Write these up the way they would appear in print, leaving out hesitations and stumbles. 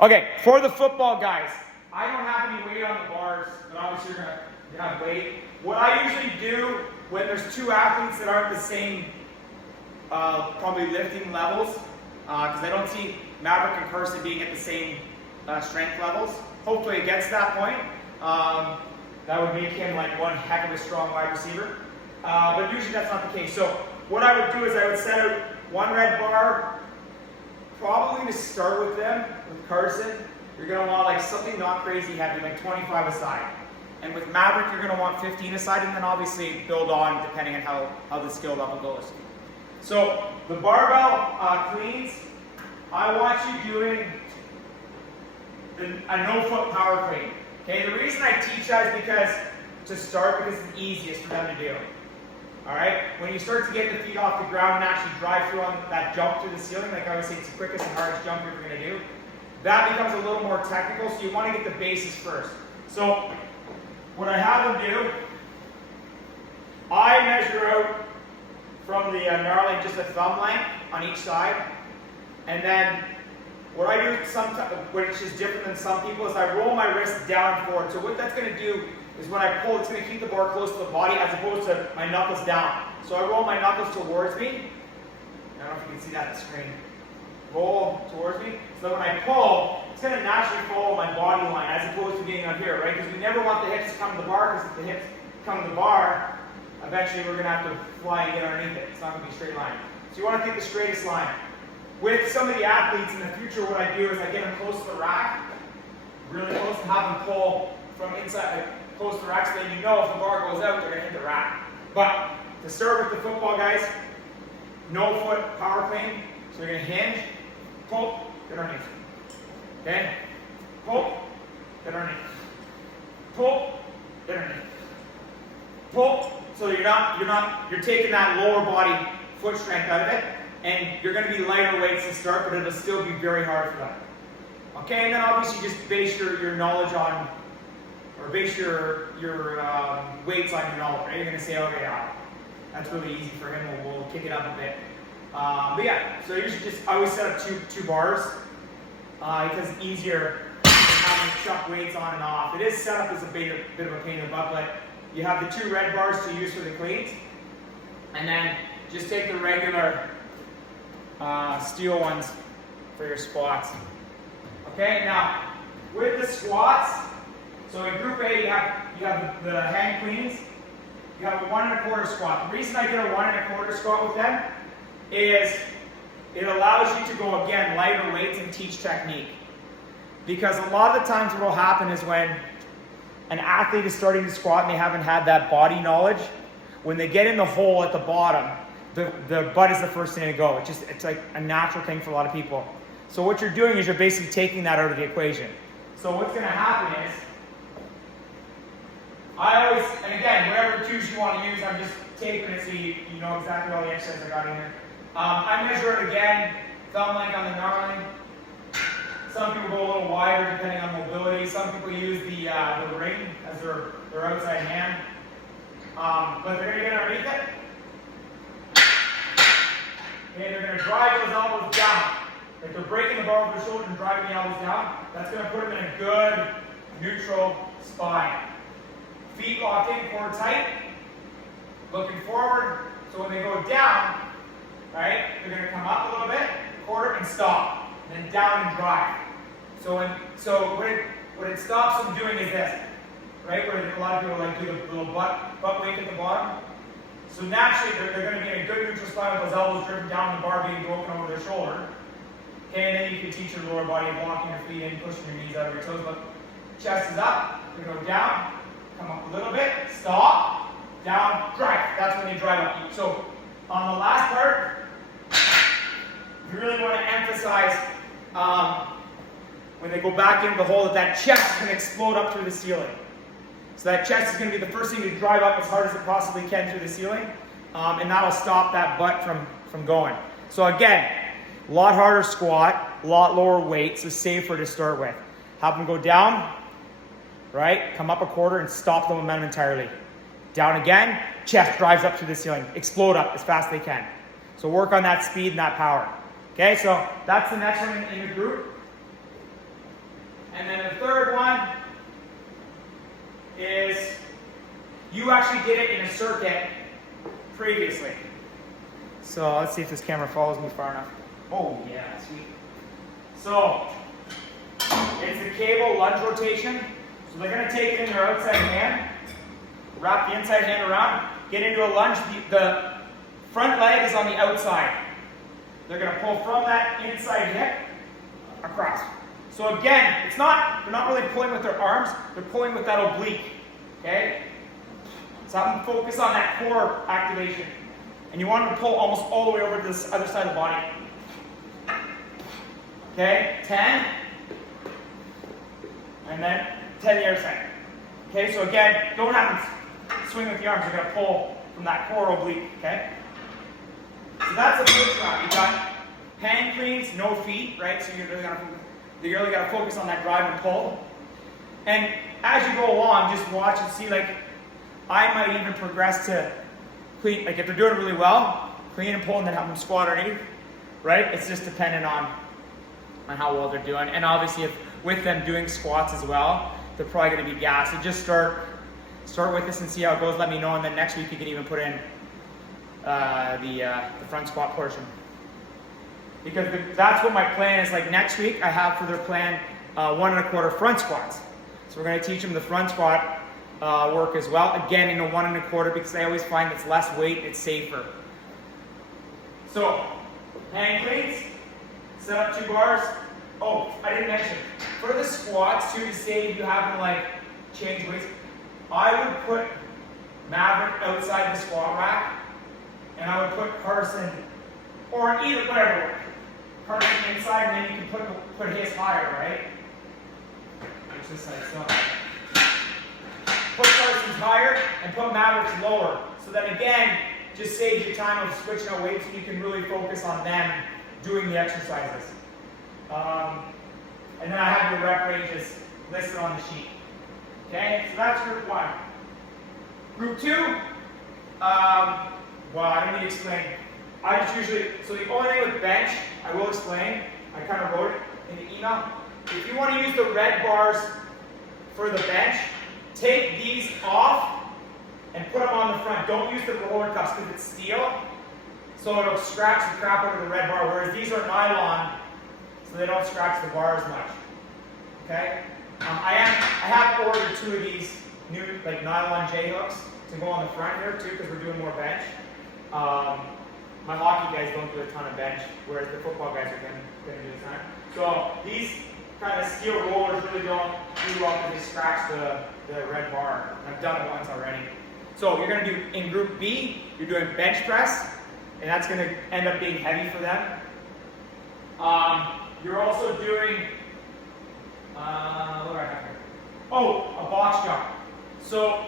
Okay, for the football guys, I don't have any weight on the bars, but obviously you're gonna have weight. What I usually do when there's two athletes that aren't the same probably lifting levels, because I don't see Maverick and Carson being at the same strength levels. Hopefully it gets to that point. That would make him like one heck of a strong wide receiver. But usually that's not the case. So what I would do is I would set out one red bar, probably to start with them, with Carson. You're going to want like something not crazy heavy, like 25 aside. And with Maverick, you're going to want 15 aside, and then obviously build on depending on how the skill level goes. So the barbell cleans, I want you doing a no-foot power clean. Okay, the reason I teach that is because it's the easiest for them to do. Alright, when you start to get the feet off the ground and actually drive through on that jump through the ceiling, like I always say, it's the quickest and hardest jump you're going to do. That becomes a little more technical, so you want to get the basis first. So, what I have them do, I measure out from the gnarly just a thumb length on each side, and then what I do which is different than some people, is I roll my wrist down and forward. So what that's going to do is when I pull, it's going to keep the bar close to the body as opposed to my knuckles down. So I roll my knuckles towards me. I don't know if you can see that on the screen. Roll towards me. So when I pull, it's going to naturally follow my body line as opposed to being up here, right? Because we never want the hips to come to the bar, because if the hips come to the bar, eventually we're going to have to fly and get underneath it. It's not going to be a straight line. So you want to take the straightest line. With some of the athletes in the future, what I do is I get them close to the rack, really close, and have them pull from inside, like close to the rack, so that you know if the bar goes out, they're going to hit the rack. But to start with the football guys, no foot power clean. So you're going to hinge, pull, get underneath. Okay? Pull, get underneath. Pull, get underneath. Pull. So you're taking that lower body foot strength out of it, and you're going to be lighter weights to start, but it'll still be very hard for them. Okay, and then obviously just base your knowledge on, or base your weights on your knowledge, right? You're going to say, okay, that's really easy for him, we'll kick it up a bit. But yeah, so you should I always set up two bars, because it's easier than having to chuck weights on and off. It is set up as a bit of a pain in the butt, but you have the two red bars to use for the cleans, and then just take the regular steel ones for your squats. Okay, now with the squats, so in group A you have the hang cleans, you have a 1 1/4 squat. The reason I did a 1 1/4 squat with them is it allows you to go, again, lighter weights and teach technique. Because a lot of the times what will happen is when an athlete is starting to squat and they haven't had that body knowledge, when they get in the hole at the bottom, the butt is the first thing to go. It's like a natural thing for a lot of people. So what you're doing is you're basically taking that out of the equation. So what's going to happen is, and again, whatever tubes you want to use, I'm just taping it so you know exactly all the exercises I got in here. I measure it again, thumb length on the gnarling. Some people go a little wider depending on mobility. Some people use the ring as their outside hand. But they're going to get underneath it. Okay, they're going to drive those elbows down. If they're breaking the bar with their shoulder and driving the elbows down, that's going to put them in a good, neutral spine. Feet locked in, core tight, looking forward. So when they go down, right, they're going to come up a little bit, quarter, and stop. And then down and drive. So what it stops them doing is this, right, where a lot of people like do the little butt weight at the bottom. So naturally, they're going to get a good neutral spine with those elbows driven down, the bar being broken over their shoulder. Okay, and then you can teach your lower body walking your feet in, pushing your knees out of your toes. But chest is up, you go down, come up a little bit, stop, down, drive. That's when they drive up. So on the last part, you really want to emphasize when they go back into the hole that chest can explode up through the ceiling. So that chest is going to be the first thing to drive up as hard as it possibly can through the ceiling, and that'll stop that butt from going. So again, a lot harder squat, a lot lower weight, so safer to start with. Have them go down, right? Come up a quarter and stop the momentum entirely. Down again, chest drives up through the ceiling. Explode up as fast as they can. So work on that speed and that power. Okay, so that's the next one in the group. then the third one is you actually did it in a circuit previously. So let's see if this camera follows me far enough. Oh yeah, sweet. So it's the cable lunge rotation. So they're going to take it in their outside hand, wrap the inside hand around, get into a lunge. The front leg is on the outside. They're going to pull from that inside hip across. So again, they're not really pulling with their arms, they're pulling with that oblique. Okay? So have them focus on that core activation. And you want them to pull almost all the way over to this other side of the body. Okay? 10. And then 10 the other side. Okay, so again, don't have them swing with the arms, you're going to pull from that core oblique. Okay? So that's the first round. You got hang cleans, no feet, right? So you're really got to focus on that drive and pull. And as you go along, just watch and see, like, I might even progress to clean, like if they're doing it really well, clean and pull and then have them squat underneath, right? It's just dependent on how well they're doing. And obviously if with them doing squats as well, they're probably going to be gassed. So just start with this and see how it goes. Let me know, and then next week you can even put in the front squat portion. Because that's what my plan is. Like next week I have for their plan 1 1/4 front squats. So we're going to teach them the front squat work as well. Again, in a 1 1/4 because I always find it's less weight, it's safer. So, hang cleans, set up 2 bars. Oh, I didn't mention, for the squats too, to save you having to like change weights, I would put Maverick outside the squat rack, and I would put Carson, or either, whatever, Carson inside, and then you can put his higher, right? Which this side, so. Put Carson's higher and put Maverick's lower. So that again, just saves you time of switching out weights, and you can really focus on them doing the exercises. And then I have your rep ranges listed on the sheet. Okay, so that's group 1. Group 2, well, I don't need to explain. I just usually, so the only thing with bench, I will explain, I kind of wrote it in the email. If you want to use the red bars for the bench, take these off and put them on the front. Don't use the roller cuffs because it's steel, so it'll scratch the crap out of the red bar, whereas these are nylon, so they don't scratch the bar as much. Okay? I have ordered 2 of these new like nylon J-hooks to go on the front here too, because we're doing more bench. My hockey guys don't do a ton of bench, whereas the football guys are going to do a ton. So these kind of steel rollers really don't do well because they scratch the red bar. I've done it once already. So you're going to do, in group B, you're doing bench press, and that's going to end up being heavy for them. You're also doing, what do I have here? Oh, a box jump. So,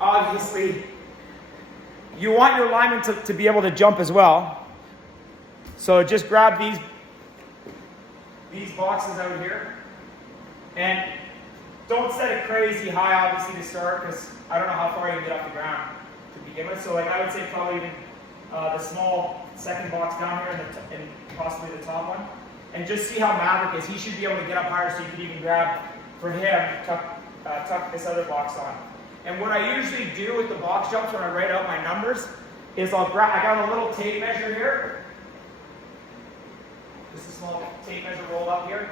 obviously, you want your lineman to be able to jump as well. So just grab these boxes out here, and don't set it crazy high, obviously, to start, because I don't know how far you can get off the ground to begin with. So, like, I would say probably even the small second box down here and possibly the top one. And just see how Maverick is. He should be able to get up higher, so you could even grab, for him, tuck this other box on. And what I usually do with the box jumps when I write out my numbers is I got a little tape measure here. Just a small tape measure rolled up here.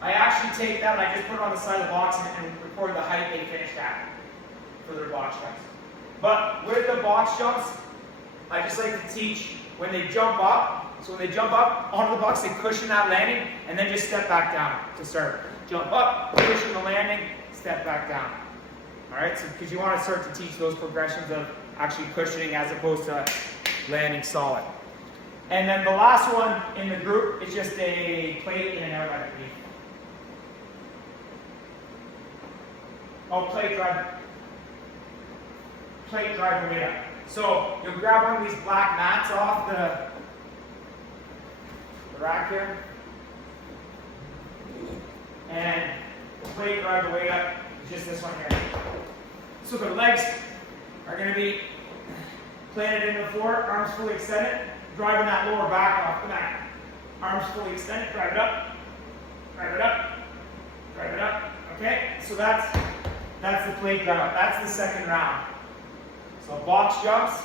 I actually take that and I just put it on the side of the box and record the height they finished at for their box jumps. But with the box jumps, I just like to teach when they jump up. So when they jump up onto the box, they cushion that landing and then just step back down to start. Jump up, cushion the landing, step back down. All right, so because you want to start to teach those progressions of actually cushioning as opposed to landing solid. And then the last one in the group is just a plate in and out underneath. Oh, plate drive the weight up. So you'll grab one of these black mats off the rack here, and the plate drive the weight up is just this one here. So the legs are going to be planted in the floor, arms fully extended, driving that lower back off the mat. Arms fully extended, drive it up, so that's the plate drive up. That's the second round. So box jumps,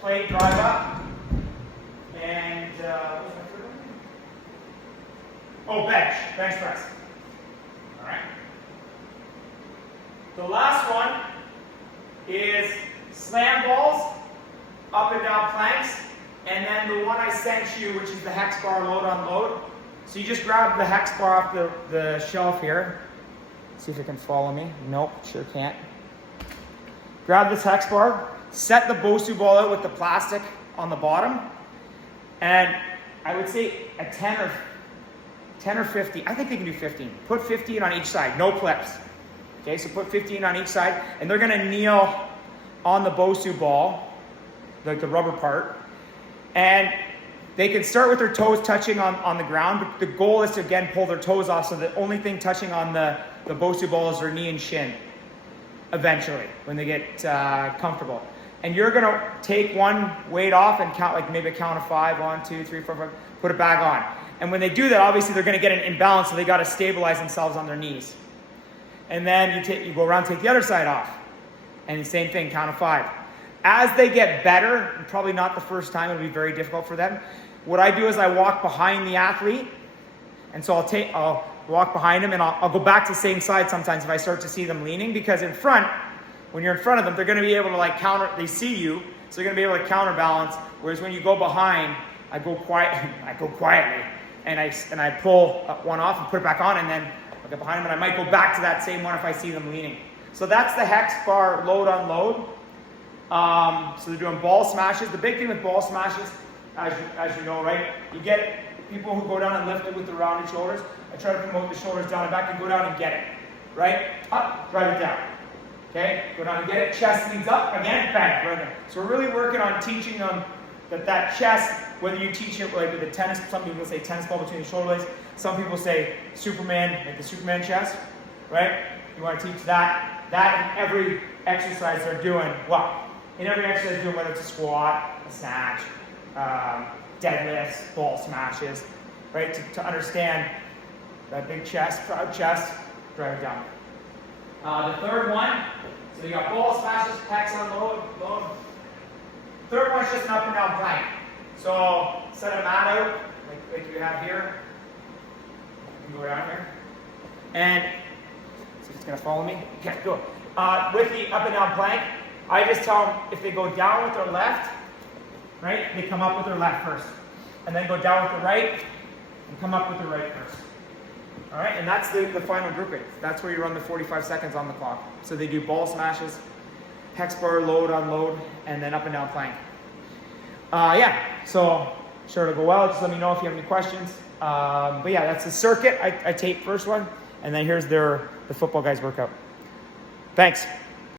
plate drive up, and what was my third one? Oh, bench press. All right. The last one is slam balls, up and down planks, and then the one I sent you, which is the hex bar load unload. So you just grab the hex bar off the shelf here. See if you can follow me. Nope, sure can't. Grab this hex bar, set the Bosu ball out with the plastic on the bottom, and I would say a 10 or 50. I think they can do 15. Put 15 on each side, no clips. Okay, so put 15 on each side, and they're gonna kneel on the Bosu ball, like the rubber part, and they can start with their toes touching on the ground, but the goal is to, again, pull their toes off, so the only thing touching on the Bosu ball is their knee and shin, eventually, when they get comfortable. And you're gonna take one weight off and count, like maybe a count of 5, 1, 2, 3, 4, 5, put it back on. And when they do that, obviously they're gonna get an imbalance, so they gotta stabilize themselves on their knees. And then you go around, take the other side off. And the same thing, count of 5. As they get better, and probably not the first time, it'll be very difficult for them. What I do is I walk behind the athlete, and so I'll walk behind them, and I'll go back to the same side sometimes if I start to see them leaning, because in front, when you're in front of them, they're going to be able to like counter. They see you, so they're going to be able to counterbalance. Whereas when you go behind, I go quietly, and I pull one off and put it back on, and then I'll get behind them, and I might go back to that same one if I see them leaning. So that's the hex bar load unload. So they're doing ball smashes. The big thing with ball smashes, as you know, right? You get people who go down and lift it with the rounded shoulders. I try to promote the shoulders down and back and go down and get it. Right? Up, drive it down. Okay? Go down and get it. Chest leads up. Again, bang. Right there. So we're really working on teaching them that chest, whether you teach it like with the tennis, some people say tennis ball between the shoulder blades. Some people say Superman, like the Superman chest. Right? You want to teach that. That in every exercise they're doing. What? In every exercise they're doing, whether it's a squat, a snatch, deadlifts, ball smashes, right? To understand that big chest, proud chest, drive it down. The third one, so you got ball smashes, hex unload, load. Third one's just an up and down plank. So set a mat out, like you have here. You can go down here. And see if it's gonna follow me. Okay, go. With the up and down plank, I just tell them if they go down with their left, right, they come up with their left first. And then go down with the right, and come up with the right first. All right, and that's the final grouping. That's where you run the 45 seconds on the clock. So they do ball smashes, hex bar, load, unload, and then up and down plank. Yeah, so sure it'll go well. Just let me know if you have any questions. But yeah, that's the circuit. I tape first one, and then here's the football guys workout. Thanks.